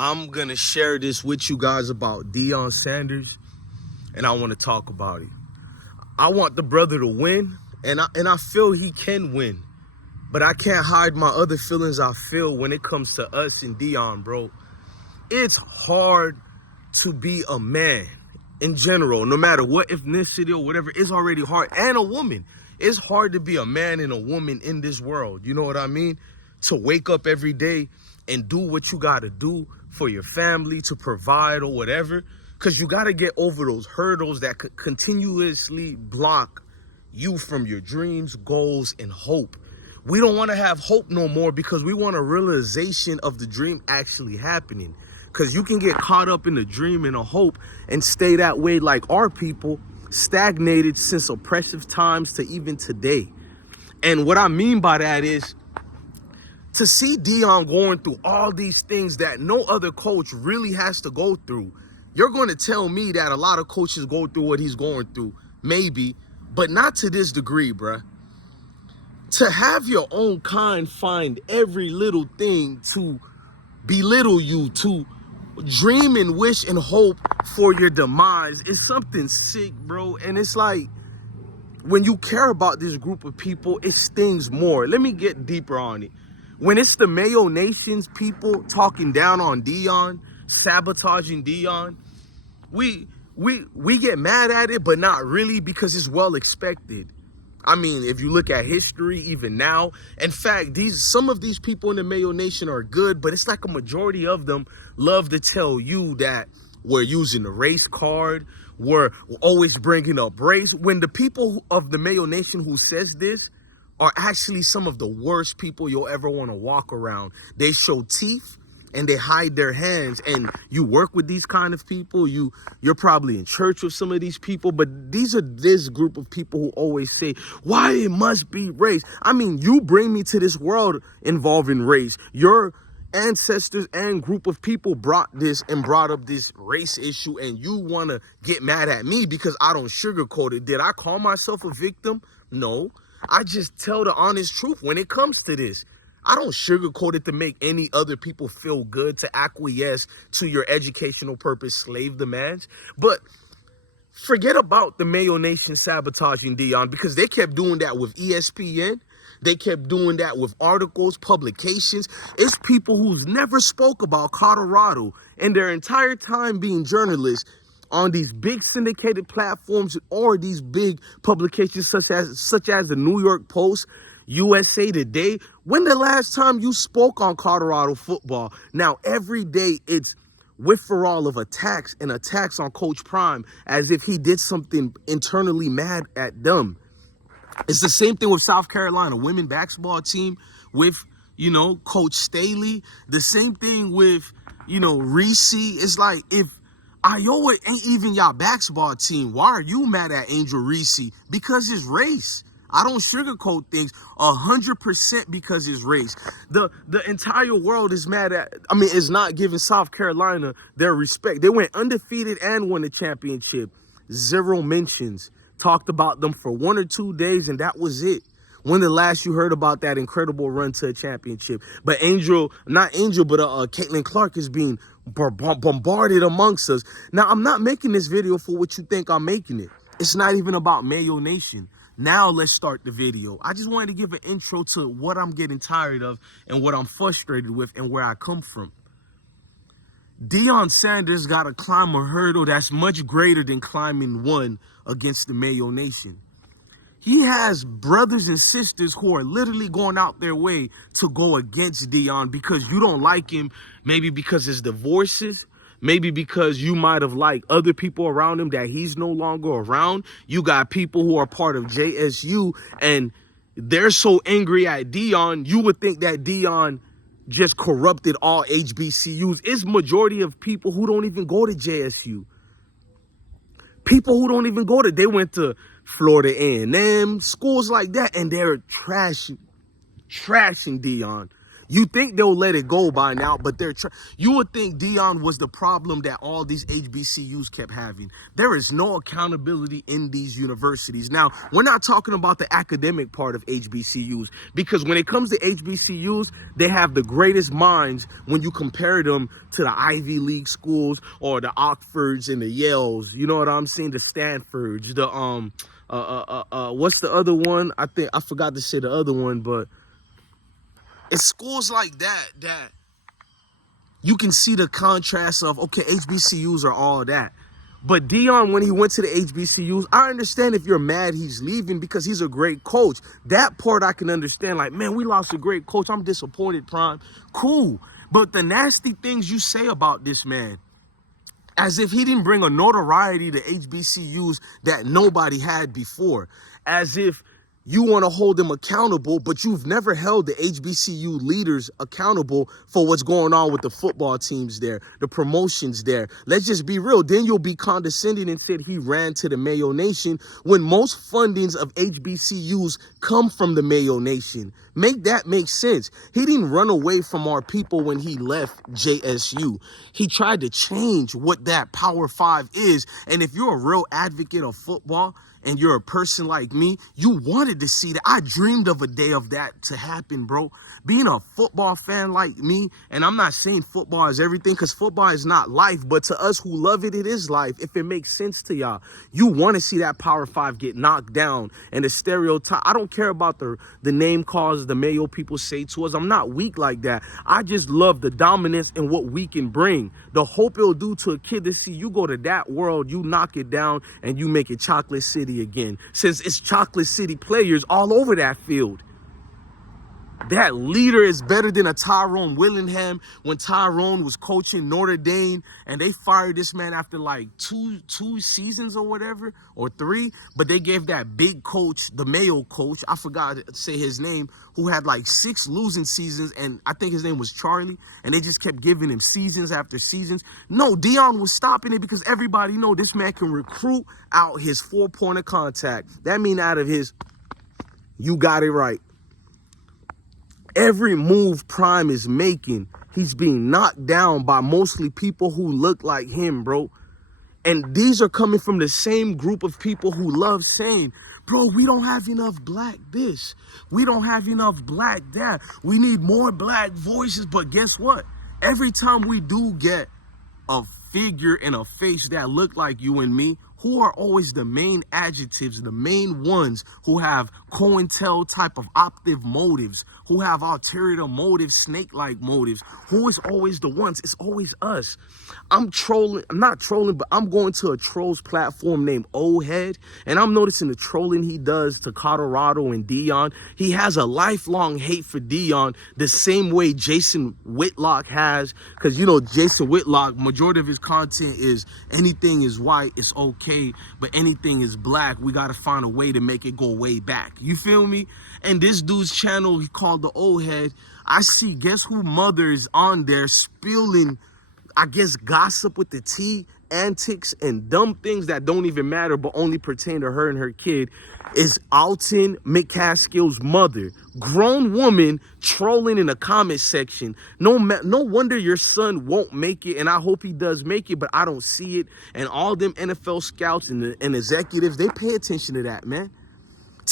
I'm going to share this with you guys about Deion Sanders, and I want to talk about it. I want the brother to win, and I feel he can win. But I can't hide my other feelings I feel when it comes to us and Deion, bro. It's hard to be a man in general, no matter what ethnicity or whatever. It's already hard. And a woman. It's hard to be a man and a woman in this world. You know what I mean? To wake up every day and do what you got to do for your family, to provide or whatever. Because you got to get over those hurdles that could continuously block you from your dreams, goals, and hope. We don't want to have hope no more because we want a realization of the dream actually happening. Because you can get caught up in the dream and a hope and stay that way like our people, stagnated since oppressive times to even today. And what I mean by that is to see Deion going through all these things that no other coach really has to go through. You're going to tell me that a lot of coaches go through what he's going through, maybe, but not to this degree, bruh. To have your own kind find every little thing to belittle you, to dream and wish and hope for your demise is something sick, bro. And it's like, when you care about this group of people, it stings more. Let me get deeper on it. When it's the Mayo Nation's people talking down on Deion, sabotaging Deion, we get mad at it, but not really, because it's well expected. I mean, if you look at history, even now, in fact, some of these people in the Mayo Nation are good, but it's like a majority of them love to tell you that we're using the race card, we're always bringing up race, when the people of the Mayo Nation who says this are actually some of the worst people you'll ever want to walk around. They show teeth and they hide their hands. And you work with these kind of people, you're probably in church with some of these people, but these are this group of people who always say, why it must be race. I mean, you bring me to this world involving race. Your ancestors and group of people brought up this race issue, and you want to get mad at me because I don't sugarcoat it. Did I call myself a victim? No. I just tell the honest truth when it comes to this. I don't sugarcoat it to make any other people feel good, to acquiesce to your educational purpose slave demands. But forget about the Mayo Nation sabotaging Deion, because they kept doing that with ESPN. They kept doing that with articles, publications. It's people who's never spoke about Colorado in their entire time being journalists on these big syndicated platforms or these big publications such as the New York Post, USA Today. When the last time you spoke on Colorado football? Now, every day it's withdrawal of attacks and attacks on Coach Prime as if he did something internally mad at them. It's the same thing with South Carolina women basketball team with, Coach Staley. The same thing with, Reese. It's like, if Iowa ain't even y'all basketball team, why are you mad at Angel Reese? Because it's race. I don't sugarcoat things. 100% because it's race. The entire world is mad at, is not giving South Carolina their respect. They went undefeated and won the championship. Zero mentions. Talked about them for 1 or 2 days, and that was it. When the last you heard about that incredible run to a championship? But Caitlin Clark is being bombarded amongst us. Now, I'm not making this video for what you think I'm making it. It's not even about Mayo Nation. Now let's start the video. I just wanted to give an intro to what I'm getting tired of and what I'm frustrated with and where I come from. Deion Sanders got to climb a hurdle that's much greater than climbing one against the Mayo Nation. He has brothers and sisters who are literally going out their way to go against Deion because you don't like him, maybe because his divorces, maybe because you might have liked other people around him that he's no longer around. You got people who are part of JSU and they're so angry at Deion, you would think that Deion just corrupted all HBCUs. It's majority of people who don't even go to JSU. People who don't even they went to Florida A&M, schools like that, and they're trashing Deion. You think they'll let it go by now, but you would think Deion was the problem that all these HBCUs kept having. There is no accountability in these universities. Now, we're not talking about the academic part of HBCUs, because when it comes to HBCUs, they have the greatest minds when you compare them to the Ivy League schools or the Oxfords and the Yales. You know what I'm saying? The Stanfords, the what's the other one? I forgot to say the other one, but it's schools like that you can see the contrast of, okay, HBCUs are all that. But Deion, when he went to the HBCUs, I understand if you're mad he's leaving because he's a great coach. That part I can understand. Like, man, we lost a great coach. I'm disappointed, Prime. Cool. But the nasty things you say about this man, as if he didn't bring a notoriety to HBCUs that nobody had before. As if you want to hold them accountable, but you've never held the HBCU leaders accountable for what's going on with the football teams there, the promotions there. Let's just be real. Then you'll be condescending and said he ran to the Mayo Nation when most fundings of HBCUs come from the Mayo Nation. Make that make sense. He didn't run away from our people when he left JSU. He tried to change what that Power 5 is. And if you're a real advocate of football, and you're a person like me, you wanted to see that. I dreamed of a day of that to happen, bro. Being a football fan like me, and I'm not saying football is everything, because football is not life, but to us who love it, it is life. If it makes sense to y'all, you want to see that Power 5 get knocked down. And the stereotype, I don't care about the name calls the Mayo people say to us. I'm not weak like that. I just love the dominance and what we can bring. The hope it'll do to a kid to see you go to that world, you knock it down, and you make it Chocolate City again, since it's Chocolate City players all over that field. That leader is better than a Tyrone Willingham when Tyrone was coaching Notre Dame and they fired this man after like two seasons or whatever, or 3. But they gave that big coach, the Mayo coach, I forgot to say his name, who had like 6 losing seasons, and I think his name was Charlie, and they just kept giving him seasons after seasons. No, Deion was stopping it because everybody know this man can recruit out his 4-point of contact. That mean out of his, you got it right. Every move Prime is making, he's being knocked down by mostly people who look like him, bro. And these are coming from the same group of people who love saying, bro, we don't have enough black this. We don't have enough black that. We need more black voices. But guess what? Every time we do get a figure and a face that look like you and me, who are always the main adjectives, the main ones who have COINTEL type of optive motives, who have ulterior motives, snake-like motives, who is always the ones? It's always us. I'm trolling, I'm not trolling, but I'm going to a trolls platform named O-Head, and I'm noticing the trolling he does to Colorado and Deion. He has a lifelong hate for Deion, the same way Jason Whitlock has, because, you know, Jason Whitlock, majority of his content is anything is white, it's okay, but anything is black, we got to find a way to make it go way back. You feel me? And this dude's channel, he called the O-Head. I see, guess who mother is on there spilling, I guess, gossip with the T, antics and dumb things that don't even matter but only pertain to her and her kid, is Alton McCaskill's mother. Grown woman trolling in the comment section. No wonder your son won't make it, and I hope he does make it, but I don't see it. And all them NFL scouts and executives, they pay attention to that, man.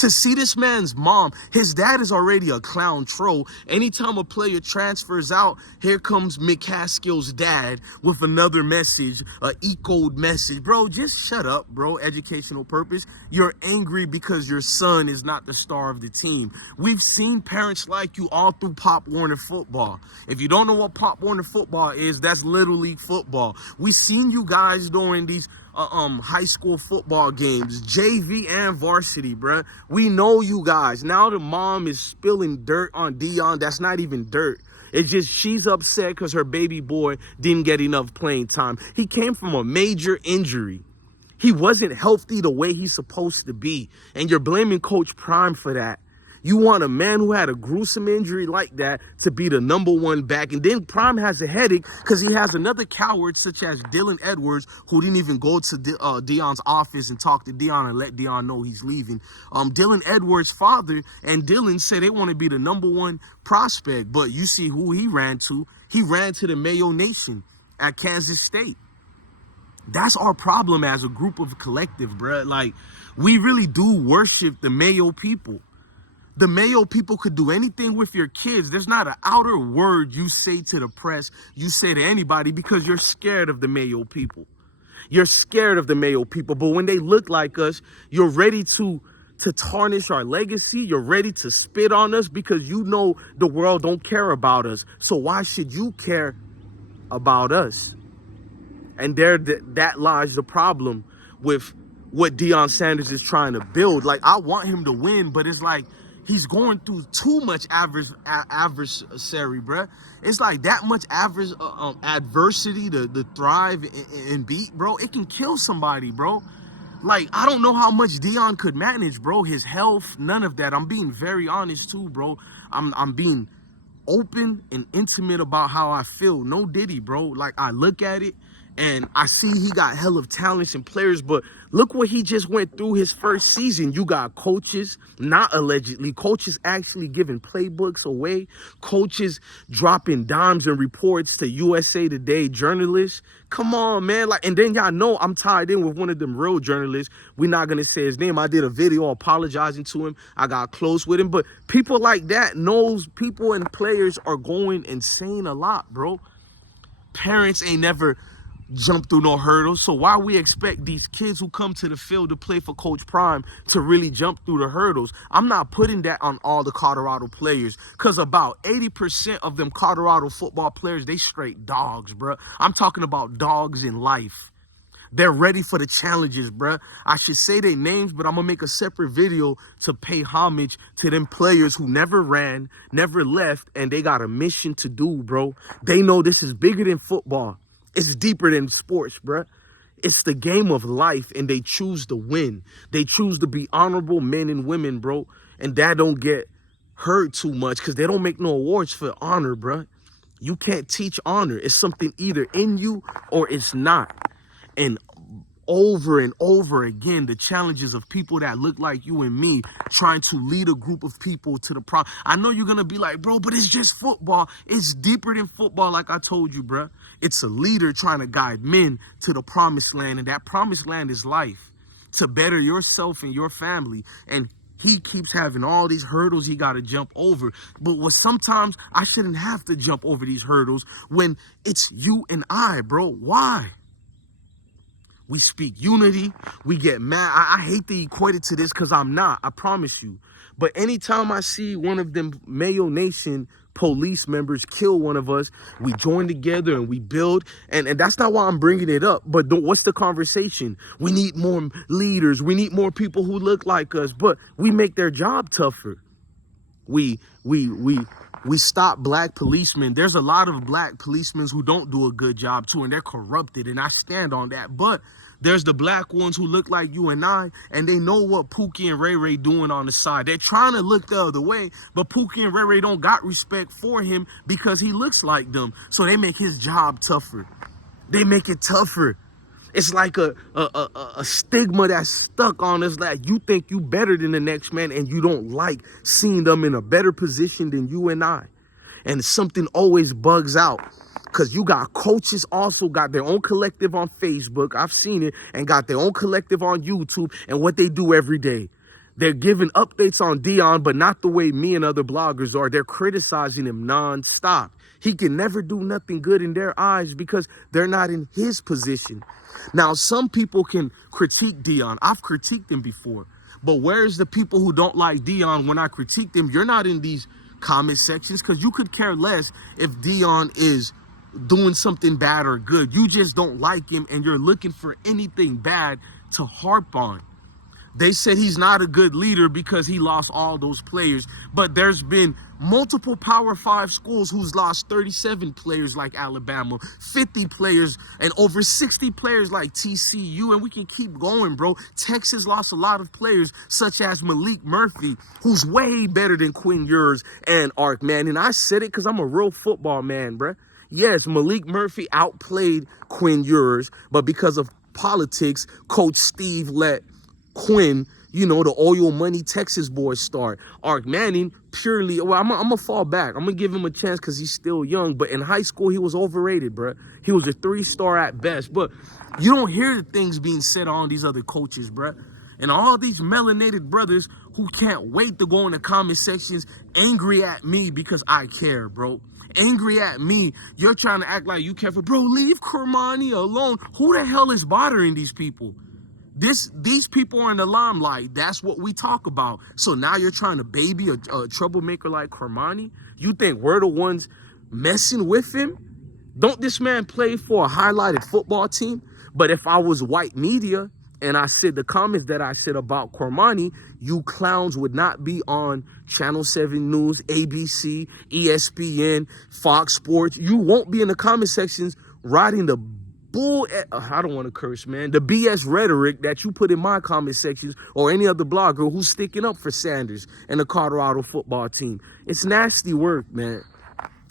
To see this man's mom, his dad is already a clown troll. Anytime a player transfers out, here comes McCaskill's dad with another message, a echoed message. Bro, just shut up, bro. Educational purpose. You're angry because your son is not the star of the team. We've seen parents like you all through Pop Warner football. If you don't know what Pop Warner football is, that's Little League football. We've seen you guys during these high school football games, JV and varsity, bruh. We know you guys. Now the mom is spilling dirt on Deion. That's not even dirt. It's just she's upset because her baby boy didn't get enough playing time. He came from a major injury. He wasn't healthy the way he's supposed to be. And you're blaming Coach Prime for that. You want a man who had a gruesome injury like that to be the #1 back. And then Prime has a headache because he has another coward such as Dylan Edwards, who didn't even go to Deion's office and talk to Deion and let Deion know he's leaving. Dylan Edwards' father and Dylan said they want to be the #1 prospect. But you see who he ran to. He ran to the Mayo Nation at Kansas State. That's our problem as a group of collective, bruh. Like, we really do worship the Mayo people. The Mayo people could do anything with your kids. There's not an outer word you say to the press, you say to anybody, because you're scared of the Mayo people. You're scared of the Mayo people. But when they look like us, you're ready to tarnish our legacy. You're ready to spit on us because you know the world don't care about us. So why should you care about us? And that lies the problem with what Deion Sanders is trying to build. Like, I want him to win, but it's like he's going through too much adversary, bruh. It's like that much adversity to thrive and beat, bro. It can kill somebody, bro. Like, I don't know how much Deion could manage, bro. His health, none of that. I'm being very honest too, bro. I'm being open and intimate about how I feel. No Diddy, bro. Like, I look at it and I see he got hell of talents and players, but look what he just went through his first season. You got coaches, not allegedly, coaches actually giving playbooks away, coaches dropping dimes and reports to USA Today journalists. Come on, man. Like, and then y'all know I'm tied in with one of them real journalists. We're not going to say his name. I did a video apologizing to him. I got close with him. But people like that knows people and players are going insane a lot, bro. Parents ain't never jump through no hurdles. So why we expect these kids who come to the field to play for Coach Prime to really jump through the hurdles? I'm not putting that on all the Colorado players, because about 80% of them Colorado football players, they straight dogs, bruh. I'm talking about dogs in life. They're ready for the challenges, bruh. I should say their names, but I'm going to make a separate video to pay homage to them players who never ran, never left, and they got a mission to do, bro. They know this is bigger than football. It's deeper than sports, bruh. It's the game of life, and they choose to win. They choose to be honorable men and women, bro. And that don't get heard too much because they don't make no awards for honor, bruh. You can't teach honor. It's something either in you or it's not. And over again, the challenges of people that look like you and me trying to lead a group of people to the prom. I know you're going to be like, bro, but it's just football. It's deeper than football, like I told you, bro. It's a leader trying to guide men to the promised land, and that promised land is life, to better yourself and your family. And he keeps having all these hurdles he got to jump over. But what sometimes I shouldn't have to jump over these hurdles when it's you and I, bro. Why? We speak unity. We get mad. I hate to equate it to this because I'm not. I promise you. But anytime I see one of them Mayo Nation police members kill one of us, we join together and we build. And that's not why I'm bringing it up. But what's the conversation? We need more leaders. We need more people who look like us. But we make their job tougher. We stop black policemen. There's a lot of black policemen who don't do a good job too, and they're corrupted, and I stand on that. But there's the black ones who look like you and I, and they know what Pookie and Ray Ray doing on the side. They're trying to look the other way, but Pookie and Ray Ray don't got respect for him because he looks like them. So they make his job tougher. They make it tougher. It's like a stigma that's stuck on us, that you think you better than the next man and you don't like seeing them in a better position than you and I. And something always bugs out because you got coaches also got their own collective on Facebook. I've seen it, and got their own collective on YouTube. And what they do every day, they're giving updates on Deion, but not the way me and other bloggers are. They're criticizing him nonstop. He can never do nothing good in their eyes because they're not in his position. Now, some people can critique Deion. I've critiqued him before. But where's the people who don't like Deion when I critique them? You're not in these comment sections because you could care less if Deion is doing something bad or good. You just don't like him and you're looking for anything bad to harp on. They said he's not a good leader because he lost all those players. But there's been multiple Power 5 schools who's lost 37 players like Alabama, 50 players, and over 60 players like TCU. And we can keep going, bro. Texas lost a lot of players, such as Malik Murphy, who's way better than Quinn Ewers and Ark, man. And I said it because I'm a real football man, bro. Yes, Malik Murphy outplayed Quinn Ewers, but because of politics, Coach Steve let Quinn, the oil money Texas boy start. Ark Manning, purely, well, I'm going to fall back. I'm going to give him a chance because he's still young. But in high school, he was overrated, bro. He was a 3-star at best. But you don't hear the things being said on these other coaches, bro. And all these melanated brothers who can't wait to go in the comment sections angry at me because I care, bro. Angry at me. You're trying to act like you care for, bro, leave Cormani alone. Who the hell is bothering these people? These people are in the limelight. That's what we talk about. So now you're trying to baby a troublemaker like Cormani? You think we're the ones messing with him? Don't this man play for a highlighted football team? But if I was white media and I said the comments that I said about Cormani, you clowns would not be on Channel 7 News, ABC, ESPN, Fox Sports. You won't be in the comment sections writing the I don't want to curse, man. The BS rhetoric that you put in my comment sections or any other blogger who's sticking up for Sanders and the Colorado football team. It's nasty work, man.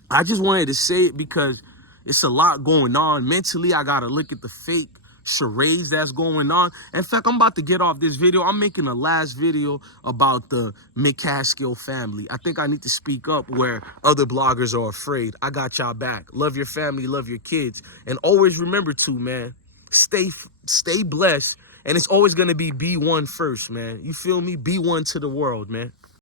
I just wanted to say it because it's a lot going on. Mentally, I got to look at the fake charades that's going on. In fact, I'm about to get off this video. I'm making a last video about the McCaskill family. I think I need to speak up where other bloggers are afraid. I got y'all back. Love your family, love your kids. And always remember to, man, stay blessed. And it's always going to be B1 first, man. You feel me? B1 to the world, man.